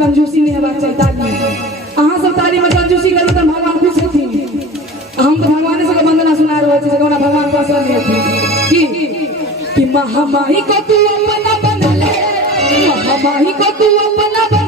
कंजूसी नहीं हेबाक चाही ताली अहाँ सब ताली में कंजूसी करू तो भगवान खुश होथिन हम तो भगवान से वंदना सुना रहल छी कोना भगवान पसंद हेथिन कि महामाही को तू अपना बनले महामाही को तू अपना